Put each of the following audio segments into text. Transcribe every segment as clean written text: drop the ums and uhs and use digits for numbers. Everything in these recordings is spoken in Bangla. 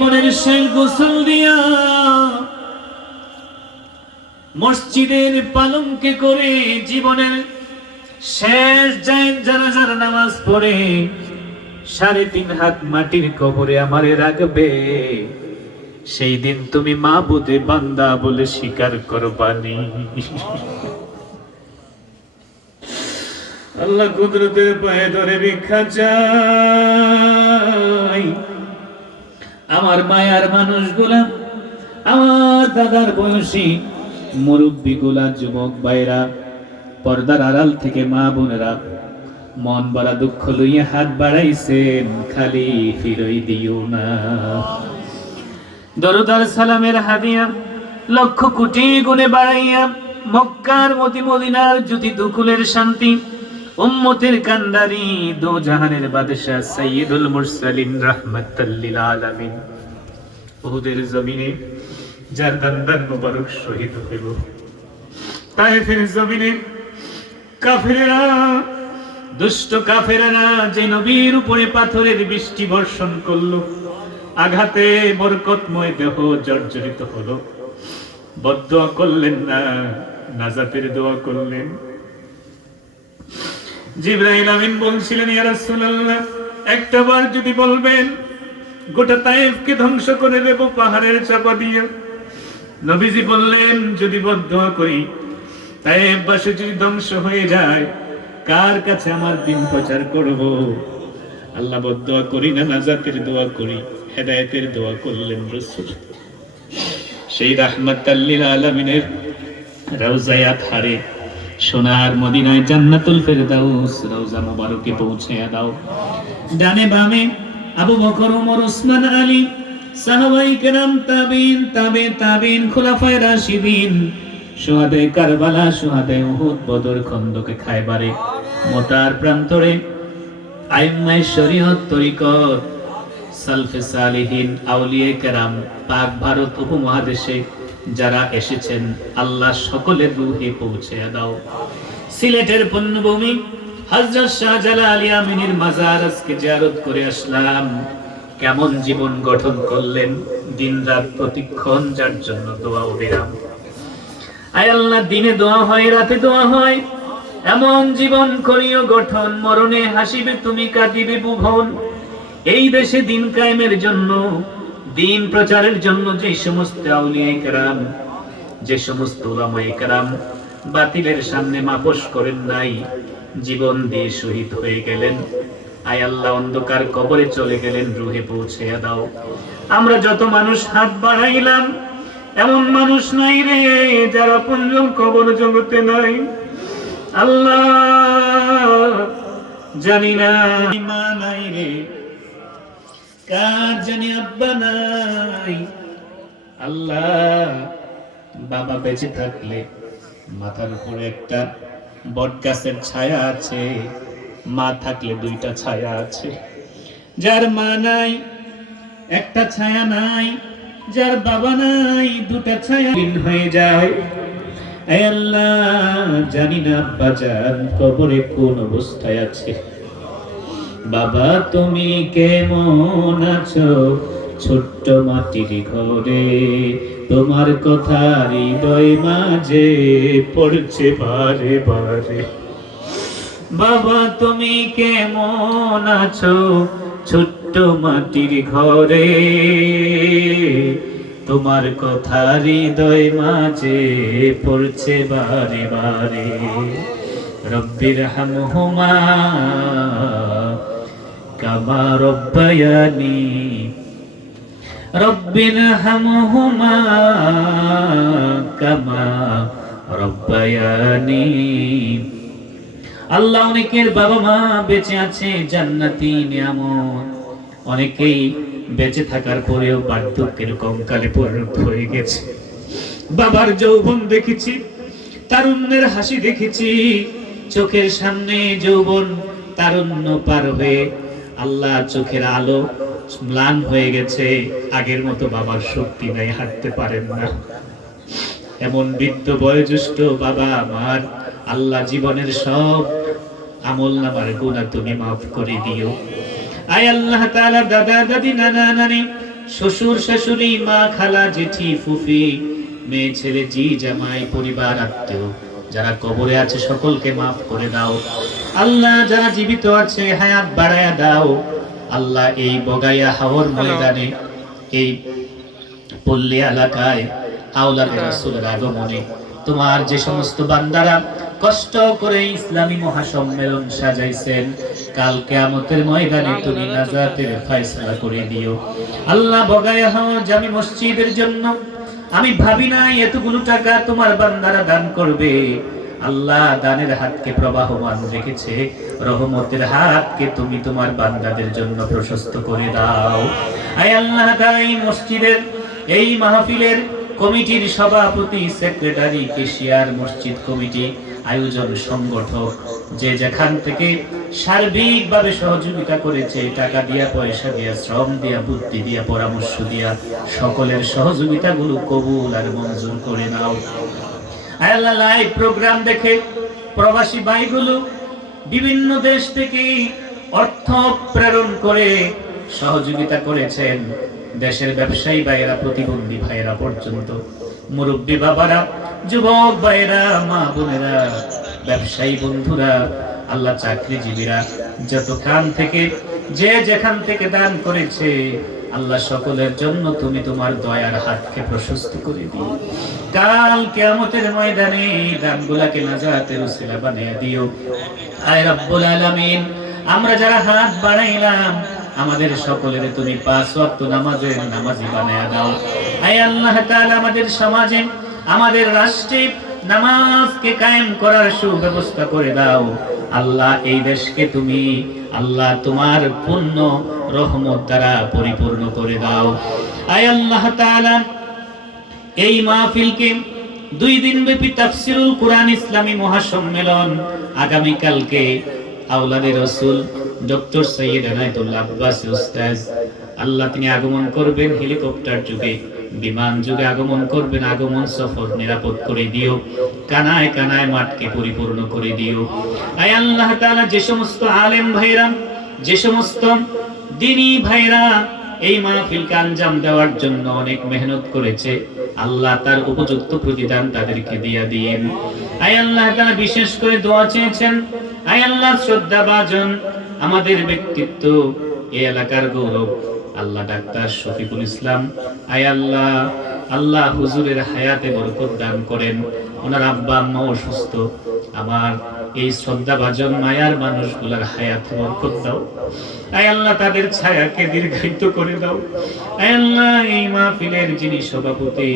জীবনের শেষ গোসল দিয়া মসজিদের পালঙ্কে করে জীবনের শেষ জানাজার নামাজ পড়ে 3.5 হাত মাটির কবরে আমারে রাখবে। সেই দিন তুমি মাবুদে বান্দা বলে স্বীকার করবানি। আল্লাহ কুদরতের পায়ে ধরে ভিক্ষা চাই। আমার মায়ার মানুষগুলা, আমার দাদার বয়সী মুরব্বীগুলা, যুবক ভাইরা, পর্দার আড়াল থেকে মা বোনেরা মন বড়া দুঃখ লইয়া হাত বাড়াইছেন, খালি ফিরই দিও না। দরুদ আর সালামের হাদিয়া লক্ষ কোটি গুণে বাড়াইয়া মক্কার মদিনার জ্যোতি দুকুলের শান্তি উম্মতের কান্ডারি দো জাহানের বাদশা সাইয়্যিদুল মুরসালিন রাহমাতাল লিল আলামিন উহুদের জমিনে যার দান্দান মুবারক শহীদ হইল, তায়েফের জমিনে কাফেরেরা, দুষ্ট কাফেরেরা যে নবীর উপরে পাথরের বৃষ্টি বর্ষণ করলো, আঘাতে বরকতময় দেহ জর্জরিত হলো, বদদুয়া করলেন না, নাজাতের দোয়া করলেন। জিবরাইল আমিন বলছিলেন, ইয়া রাসূলুল্লাহ, একটাবার যদি বলবেন গোটা তায়েফকে ধ্বংস করে দেব পাহাড়ের চাপা দিয়ে। নবীজি বললেন, যদি বদদুয়া করি তায়েফবাসী যদি ধ্বংস হয়ে যায়, কার কাছে আমার দিন প্রচার করব? আল্লাহ বদদুয়া করি না, নাজাতের দোয়া করি, হেদায়েতের দোয়া করলেন রাসূল। সেই রাহমাতাল লিল আলামিনের রওজায়ে আতহারে, সোনার মদিনায় জান্নাতুল ফেরদাউস রওজা মুবারকে পৌঁছায়া দাও। ডানে বামে আবু বকর, ওমর, ওসমান, আলী, সাহাবায়ে কেরাম, তাবিঈন, তাবিঈন, খুলাফায়ে রাশিদিন, শুহাদায়ে কারবালা, শুহাদায়ে উহুদ, বদর, খন্দকে, খায়বারে, মোতার প্রান্তরে আইম্মায়ে শরীয়ত, তরিকত, সালফে সালিহিন, আউলিয়ায়ে কেরাম, পাক ভারত উপমহাদেশে যারা এসেছেন, আল্লাহ সকলের রূহে পৌঁছায়া দাও। সিলেটের পুণ্যভূমি হযরত শাহজালাল ইয়ামিনীর মাজার আজকে জিয়ারত করে আসলাম। কেমন জীবন গঠন করলেন, দিনরাত প্রতিক্ষণ যার জন্য দোয়া ও বিরাম। আয় আল্লাহ, দিনে দোয়া হয়, রাতে দোয়া হয়, এমন জীবন করিও গঠন, মরণে হাসিবে তুমি, কাঁদিবে ভুবন। এই দেশে দিন কায়েমের জন্য, দিন প্রচারের জন্য যে সমস্ত আউলিয়ায়ে কেরাম, যে সমস্ত উলামায়ে কেরাম বাতিলের সামনে মাপস করেন নাই, জীবন দিয়ে শহীদ হয়ে গেলেন, আয় আল্লাহ অন্ধকার কবরে চলে গেলেন, রুহে পৌঁছায়া দাও। আমরা যত মানুষ হাত বাড়াইলাম, এমন মানুষ নাই রে যারা আপনজন কবর জগতে নাই। আল্লাহ জানি না মা নাই রে, কার জানি আব্বা নাই। আল্লাহ বাবা বেঁচে থাকলে মাথার উপরে একটা বট গাছের ছায়া আছে, মা থাকলে 2টা ছায়া আছে। যার মা নাই একটা ছায়া নাই, যার বাবা নাই 2টা ছায়া হয়ে যায়। আয় আল্লাহ জানি না আব্বা জান কবরে কোন অবস্থায় আছে। বাবা তুমি কেমন আছো ছোট্ট মাটির ঘরে, তোমার কথা হৃদয় মাঝে পড়ছে বারে বারে। বাবা তুমি কেমন আছো ছোট্ট মাটির ঘরে, তোমার কথা হৃদয় মাঝে পড়ছে বারে বারে। রব্বির হামহুমা কামা রব্বায়ানি, রব্বির হামহুমা কামা রব্বায়ানি। আল্লাহ অনেকের বাবা মা বেঁচে আছে, জান্নাতি নিয়ামত, অনেকেই বেঁচে থাকার পরেও বার্ধক্যের কঙ্কালে পরিণত হয়ে গেছে। বাবার যৌবন দেখেছি, তারুণ্যের হাসি দেখেছি, চোখের সামনে যৌবন তারুণ্য পার হয়ে আল্লাহ চোখের আলো ম্লান হয়ে গেছে, আগের মতো বাবার শক্তি নাই, হাঁটতে পারেন না। এমন বৃদ্ধ বয়োজ্যেষ্ঠ বাবা আমার, আল্লাহ জীবনের সব আমল নামার গুনাহ তুমি মাফ করে দিও। আয় আল্লাহ তাআলা দাদা দাদি নানা নানি শ্বশুর শাশুড়ি, মা খালা জেঠি ফুফি, মেয়ে ছেলে জি জামাই, পরিবার আত্মীয় যারা কবরে আছে সকলকে মাফ করে দাও আল্লাহ। যারা জীবিত আছে হায়াত বাড়ায়া দাও আল্লাহ। এই বগাইয়া হাওর ময়দানে, এই পল্লী এলাকায় আওলাদে রাসূলের আগমনে তোমার যে সমস্ত বান্দারা কষ্ট করে ইসলামী মহাসম্মেলন সাজাইছেন, কাল কিয়ামতের ময়দানে তুমি নাজাতের ফয়সালা করে দিও আল্লাহ। বগাইয়া হাওর জামি মসজিদের জন্য আমি ভাবি নাই এতগুলো টাকা তোমার বান্দারা দান করবে আল্লাহ। দানের হাতকে প্রবাহমান রেখেছে, রহমতের হাতকে তুমি তোমার বান্দাদের জন্য প্রশস্ত করে দাও। আয় আল্লাহ, তাই মসজিদের এই মাহফিলের কমিটির সভাপতি, সেক্রেটারি, কেশিয়ার, মসজিদ কমিটি, আয়োজন সংগঠক যে যেখান থেকে সার্বিকভাবে সহযোগিতা করেছে, টাকা দিয়া, পয়সা দিয়া, শ্রম দিয়া, বুদ্ধি দিয়া, পরামর্শ দিয়া, সকলের সহযোগিতাগুলো কবুল আর মঞ্জুর করে নাও। আল্লাহ, লাইভ প্রোগ্রাম দেখে প্রবাসী ভাইগুলো বিভিন্ন দেশ থেকে অর্থ প্রেরণ করে সহযোগিতা করেছেন। দেশের ব্যবসায়ী ভাইয়েরা, প্রতিবন্ধী ভাইয়েরা পর্যন্ত, মুরব্বী বাবারা, যুবক ভাইয়েরা, মা বোনেরা, ব্যবসায়ী বন্ধুরা, আল্লাহ চাকরিজীবীরা, যত কান থেকে যে যেখান থেকে দান করেছে আল্লাহ, সকলের জন্য তুমি তোমার দয়ার হাতকে প্রশস্ত করে দিও। কাল কিয়ামতের ময়দানে দানগুলাকে নাজাতের উসিলা বানিয়ে দিও। আয় রব্বুল আলামিন, আমরা যারা হাত বাড়াইলাম আমাদের সকলের তুমি 5 ওয়াক্ত নামাজের নামাজি বানায়া দাও। আয় আল্লাহ তাআলা, আমাদের সমাজে, আমাদের রাষ্ট্রে নামাজকে কায়েম করার সুব্যবস্থা করে দাও আল্লাহ। এই দেশকে তুমি আল্লাহ তোমার পূর্ণ রহমত দ্বারা পরিপূর্ণ করে দাও। আয় আল্লাহ তাআলা, এই মাহফিলকে 2 দিন ব্যাপী তাফসীরুল কুরআন ইসলামী মহাসম্মেলন আগামী কালকে আওলাদে রাসূল ডক্টর সৈয়দ এনায়েতুল্লাহ আব্বাসী উস্তাদ আল্লাহ তিনি আগমন করবেন, হেলিকপ্টার যুগে, বিমান যুগে আগমন করবেন। আগমন সফর নিরাপদ করে দিও, কানায় কানায় মাঠকে পরিপূর্ণ করে দিও। আয় আল্লাহ তাআলা, যে সমস্ত আলেম ভাইরা, যে সমস্ত দ্বীনি ভাইরা এই মাহফিলকে আঞ্জাম দেওয়ার জন্য অনেক মেহনত করেছে আল্লাহ, তার উপযুক্ত প্রতিদান তাদেরকে দিয়ে দিন। আয় আল্লাহ তাআলা, বিশেষ করে দোয়া চেয়েছেন, আয় আল্লাহ শ্রদ্ধাভাজন আমাদের ব্যক্তিত্ব, এই এলাকার গৌরব আল্লাহ ডাক্তার শফিকুল ইসলাম, আয় আল্লাহ, আল্লাহ হুজুরের হায়াতে বরকত দান করেন। ওনার আব্বা আম্মা অসুস্থ, আমার এই শ্রদ্ধাভাজন মায়ার মানুষগুলার হায়াতে বরকত দাও। আয় আল্লাহ, তাদের ছায়াকে দীর্ঘায়িত করে দাও। আয় আল্লাহ, এই মাহফিলের যিনি সভাপতি,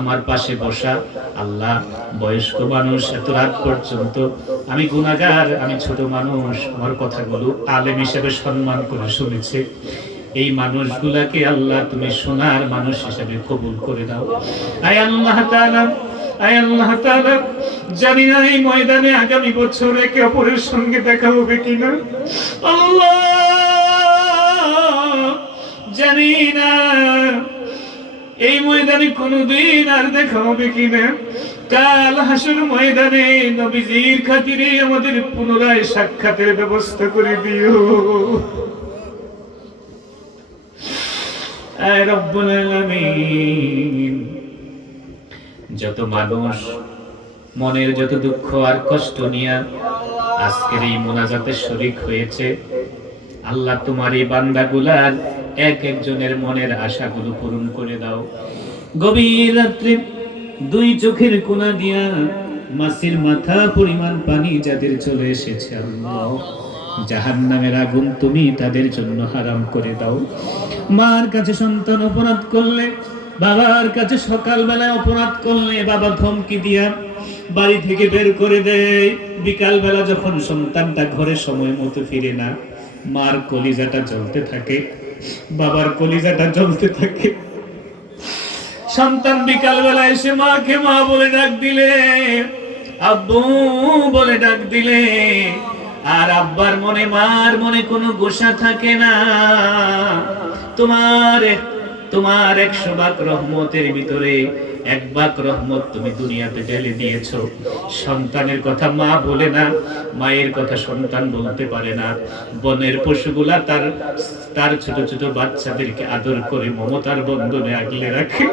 আমার পাশে বসা আল্লাহ, বয়স্ক মানুষ, এত রাত পর্যন্ত, আমি গুনাহগার, আমি ছোট মানুষ, আমার কথাগুলো আলেম হিসেবে সম্মান করে শুনেছে, এই মানুষগুলাকে আল্লাহ তুমি সোনার মানুষ হিসেবে কবুল করে দাও। আয় আল্লাহ তাআলা, আয় আল্লাহ তাআলা, জানি না এই ময়দানে আগামী বছর একে অপরের সঙ্গে দেখা হবে কিনা আল্লাহ, জানি না এই ময়দানে কোনদিন আর দেখা হবে কিনা। কাল হাসর ময়দানে নবীজির খাতিরে আমাদের পুনরায় সাক্ষাতের ব্যবস্থা করে দিও। আয় রব্বুল আলামিন, যত মানুষ মনের যত দুঃখ আর কষ্ট নিয়ে আজকের এই মোনাজাতে শরীক হয়েছে আল্লাহ, তোমার এই বান্দাগুলার এক একজনের মনের আশাগুলো পূরণ করে দাও। গভীর রাত্রে 2 চোখের কোণা দিয়া মাছের মাথা পরিমাণ পানি যাদের চলে এসেছে আল্লাহ, জাহান্নামের আগুন তুমি তাদের জন্য হারাম করে দাও। মার কাছে সন্তান অপরাধ করলে, বাবার কাছে সকালবেলায় অপরাধ করলে বাবা ধমকি দিয়া বাড়ি থেকে বের করে দেয়, বিকাল বেলা যখন সন্তানটা ঘরে সময় মতো ফিরে না, মার কলিজাটা জ্বলতে থাকে, বাবার কলিজাটা জ্বলতে থাকে। সন্তান বিকাল বেলা এসে মাকে মা বলে ডাক দিলে, আব্বু বলে ডাক দিলে, আর আব্বার মনে, মার মনে কোনো গোসা থাকে না। তোমার তোমার 100 ভাগ রহমতের ভিতরে 1 ভাগ রহমত তুমি দুনিয়াতে ঢেলে দিয়েছো। সন্তানের কথা মা বলে না, মায়ের কথা সন্তান বলতে পারে না। বনের পশুগুলা তার ছোট ছোট বাচ্চাদেরকে আদর করে মমতার বন্ধনে আগলে রাখে।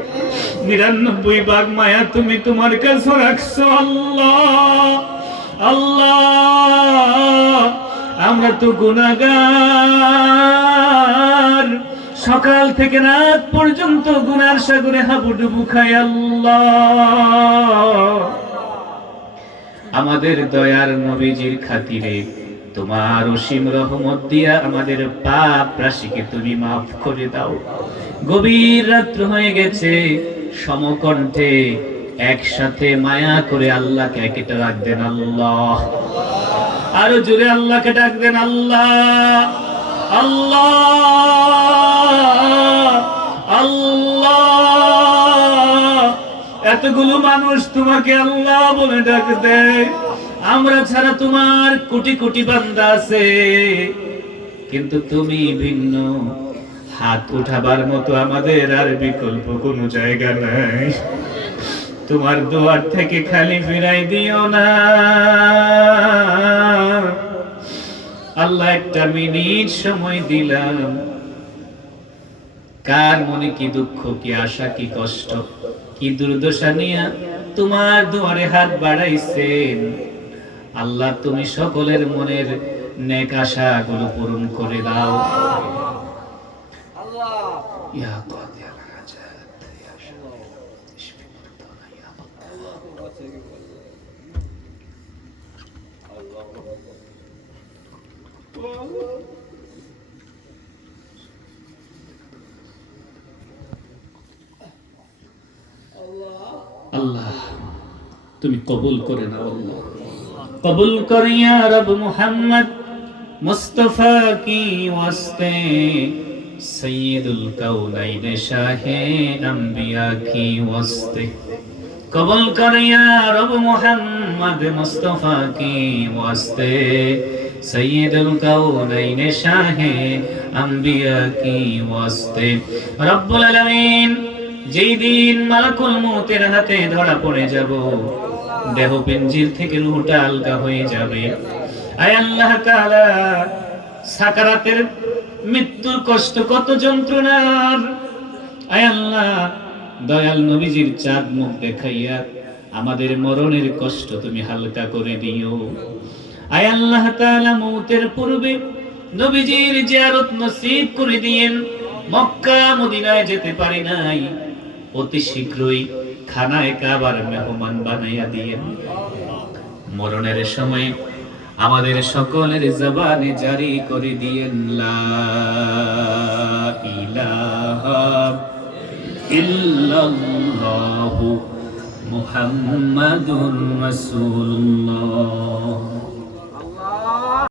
99 ভাগ মায়া তুমি তোমার কাছে রাখছো আল্লাহ। আল্লাহ, আমরা তো গুনাহগার, সকাল থেকে রাত পর্যন্ত গুনার সাগরে হাবুডুবু খাই আল্লাহ। আমাদের দয়ার নবীজির খাতিরে তোমার অসীম রহমত দিয়া আমাদের পাপ রাশিকে তুমি মাফ করে দাও। গভীর রাত্র হয়ে গেছে, সমকণ্ঠে একসাথে মায়া করে আল্লাহকে একেটা ডাক দেন আল্লাহ। আরো জোরে আল্লাহকে ডাক দেন আল্লাহ। আল্লাহ আল্লাহ। এতগুলো মানুষ তোমাকে আল্লাহ বলে ডাক দেয়। আমরা ছাড়া তোমার কোটি কোটি বান্দা আছে, কিন্তু তুমি ভিন্ন। হাত উঠাবার মতো আমাদের আর বিকল্প কোনো জায়গা নাই। তোমার দুয়ার থেকে খালি ফিরাই দিও না আল্লাহ। একটা মিনিট সময় দিলাম, কার মনে কি দুঃখ, কি আশা, কি কষ্ট, কি দুর্দশা নিয়ে তোমার দুয়ারে হাত বাড়াইছেন আল্লাহ, তুমি সকলের মনের নেক আশাগুলো পূরণ করে দাও। ইয়া কাদিয়াল হাজাত ইয়া শাফি মুর্তদা ইয়া আল্লাহ, তুমি কবুল করে নাও আল্লাহ। কবুল কর ইয়া রব মুহাম্মদ মুস্তাফা কি ওয়াস্তে, সৈয়দুল কাউনাইন শাহে আম্বিয়া কি ওয়াস্তে। কবুল কর ইয়া রব মুহাম্মদ মুস্তাফা কি ওয়াস্তে, সৈয়দুল কাউনাইন শাহে আম্বিয়া কি ওয়াস্তে। রব্বুল আলামিন, যেই দিন মালাকুল মউতের হাতে ধরা পড়ে যাব, দেহ পিঞ্জির থেকে রূহটা আলগা হয়ে যাবে, আয় আল্লাহ তাআলা, সাকারাতের মৃত্যুর কষ্ট কত যন্ত্রণার। আয় আল্লাহ, দয়াল নবীজির চাঁদ মুখ দেখাইয়া আমাদের মরণের কষ্ট তুমি হালকা করে দিও। আয় আল্লাহ তাআলা, মউতের পূর্বে নবীজির জিয়ারত নসিব করে দিয়েন। মক্কা মদিনায় যেতে পারি নাই, অতি শীঘ্রই খানায়ে কাবার মেহমান বানাইয়া দিয়েন। মরণের সময় আমাদের সকলের জবানে জারি করে দিয়েন লা ইলাহা ইল্লাল্লাহু মুহাম্মাদুর রাসূলুল্লাহ।